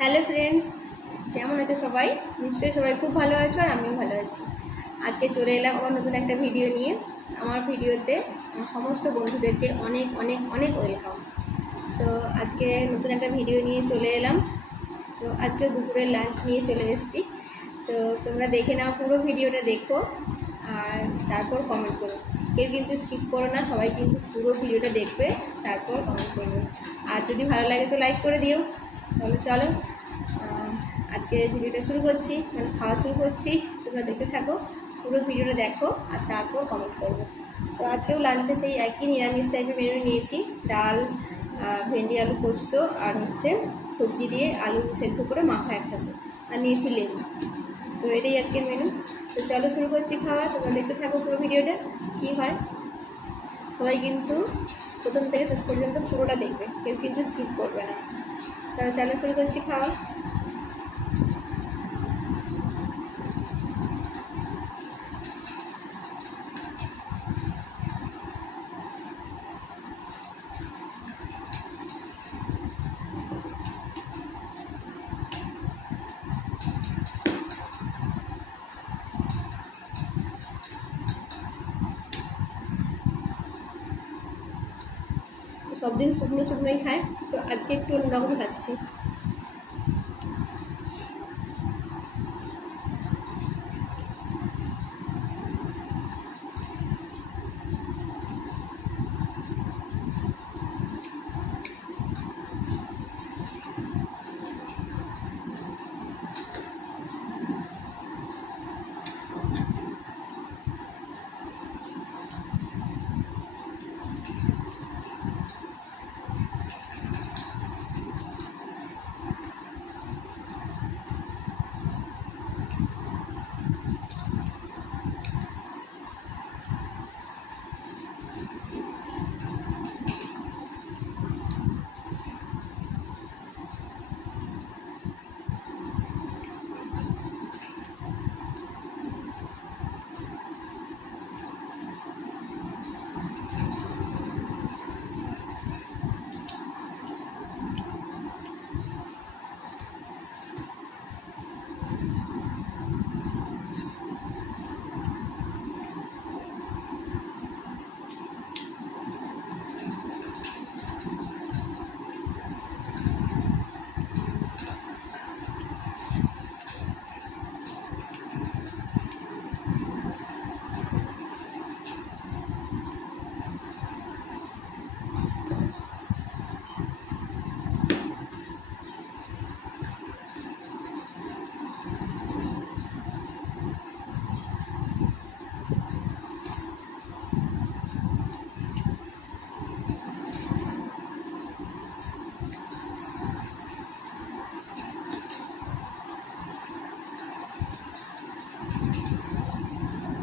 Hello friends, কেমন আছো সবাই? নিশ্চয়ই সবাই খুব ভালো আছো আর আমিও ভালো আছি। আজকে চলে এলাম আমার নতুন একটা ভিডিও নিয়ে। আমার ভিডিওতে আমার সমস্ত বন্ধুদেরকে অনেক অনেক অনেক ওয়েলকাম। তো আজকে নতুন একটা ভিডিও নিয়ে চলে এলাম। তো আজকে দুপুরের লাঞ্চ নিয়ে চলে এসেছি। তো তোমরা দেখে নাও, পুরো ভিডিওটা দেখো আর তারপর কমেন্ট করো। কেউ কিন্তু স্কিপ করো না, সবাই কিন্তু পুরো ভিডিওটা দেখবে, তারপর কমেন্ট করবে। আর যদি ভালো লাগে তো লাইক করে দিও। তাহলে চলো আজকে ভিডিওটা শুরু করছি, মানে খাওয়া শুরু করছি। তোমরা দেখতে থাকো, পুরো ভিডিওটা দেখো আর তারপর কমেন্ট করবো। তো আজকেও লাঞ্চে সেই একই নিরামিষ টাইপের মেনু নিয়েছি, ডাল, ভেন্ডি আলু পোস্ত আর হচ্ছে সবজি দিয়ে আলু সেদ্ধ করে মাখা একসাথে, আর নিয়েছি লেবু। তো এটাই আজকের মেনু। তো চলো শুরু করছি খাওয়া, তোমরা দেখতে থাকো পুরো ভিডিওটা কী হয়। সবাই কিন্তু প্রথম থেকে শেষ পর্যন্ত পুরোটা দেখবে, কেউ কিন্তু স্কিপ করবে না। তাহলে চলো শুরু করছি খাওয়া। সব দিন শুকনো শুকনোই খায়, তো আজকে একটু অন্যরকম খাচ্ছি।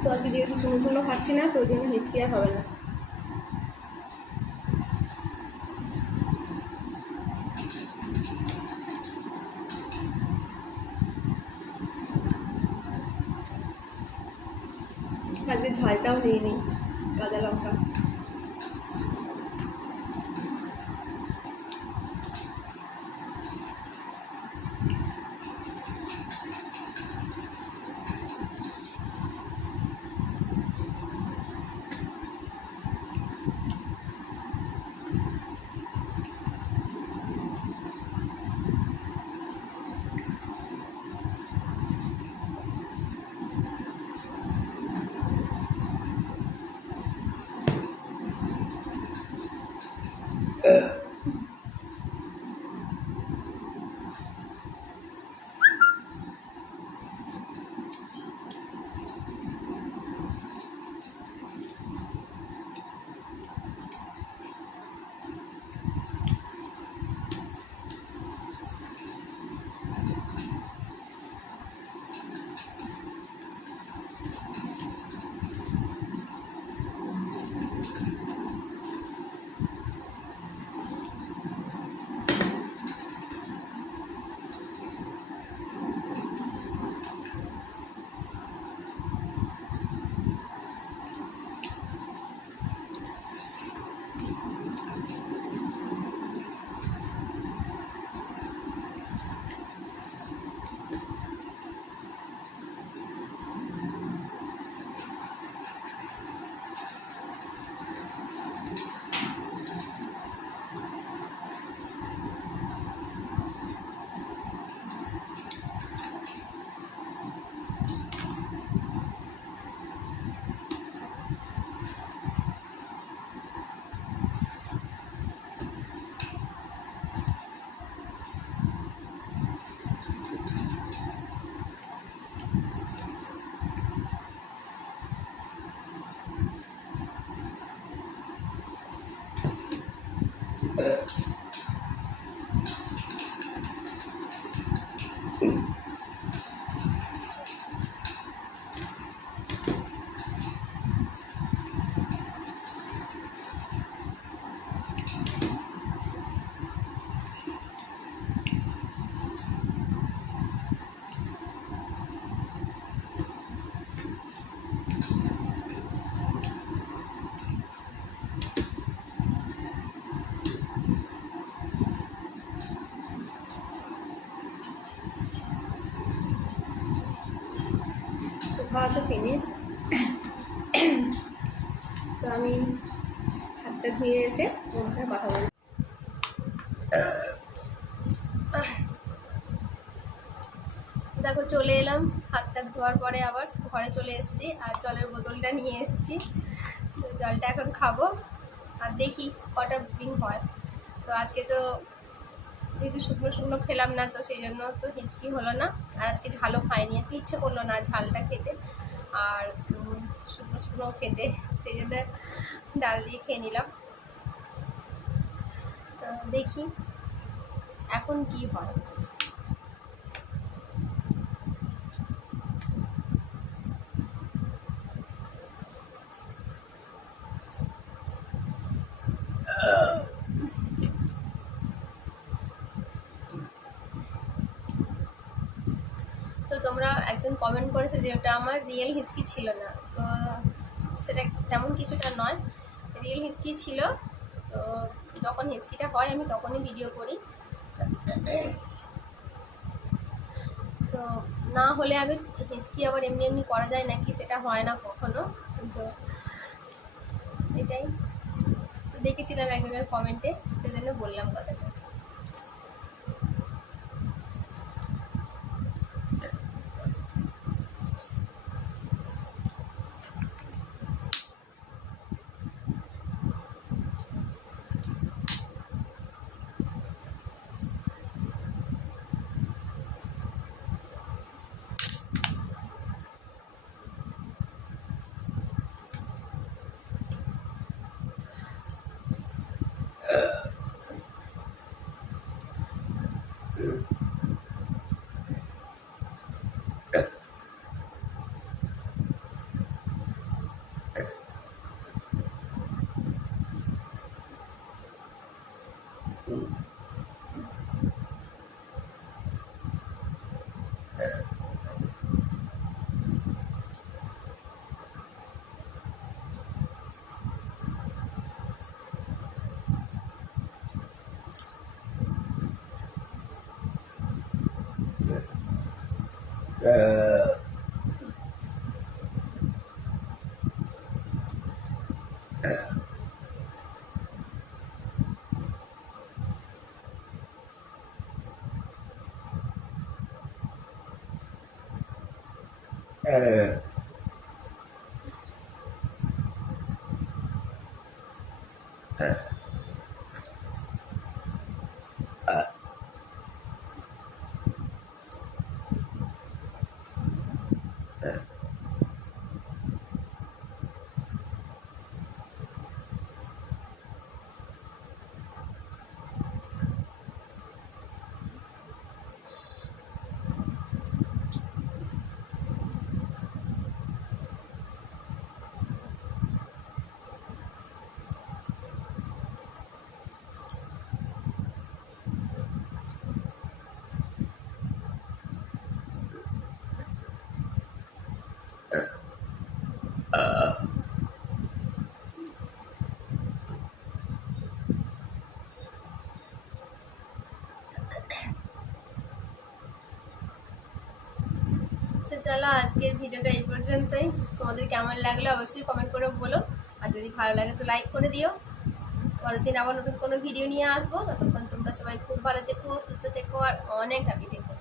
তো আজকে যেহেতু শুনো শুনো খাচ্ছি না, তো ওই জন্য হিচকি আর হবে না। আজকে ঝালটাও নিয়ে নিই, কাঁচা লঙ্কা। খাওয়া তো ফিনিশ। তো আমি হাতটা ধুয়ে এসে তোমার সাথে কথা বলি। দেখো চলে এলাম, হাতটা ধোয়ার পরে আবার ঘরে চলে এসেছি, আর জলের বোতলটা নিয়ে এসেছি। জলটা এখন খাবো আর দেখি কটা বুকিং হয়। তো আজকে তো যেহেতু শুকনো শুকনো খেলাম না, তো সেই জন্য তো হিচকি হলো না। আর আজকে ঝালও খাইনি, আজকে ইচ্ছে করলো না ঝালটা খেতে আর শুকনো শুকনো খেতে, সেই জন্য ডাল দিয়ে খেয়ে নিলাম। তো দেখি এখন কি হয়। তো তোমরা একজন কমেন্ট করেছো যে ওটা আমার রিয়েল হিচকি ছিল না, তো সেটা তেমন কিছুটা নয়, রিয়েল হিচকি ছিল। তো যখন হিচকিটা হয় আমি তখনই ভিডিও করি, তো না হলে আমি হিচকি আবার এমনি এমনি করা যায় নাকি, সেটা হয় না কখনো। তো এটাই তো দেখেছিলাম একজনের কমেন্টে, সেজন্য বললাম কথাটা। তো চলো আজকের ভিডিওটা এই পর্যন্তই। তোমাদের কেমন লাগলো অবশ্যই কমেন্ট করে বলো, আর যদি ভালো লাগে তো লাইক করে দিও। পরের দিন আবার নতুন কোনো ভিডিও নিয়ে আসবো, ততক্ষণ তোমরা সবাই খুব ভালো থেকো, সুস্থ থেকো আর অনেক হ্যাপি থেকো।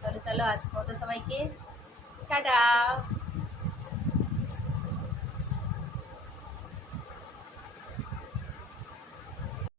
তাহলে চলো আজকের মতো সবাইকে টাটা।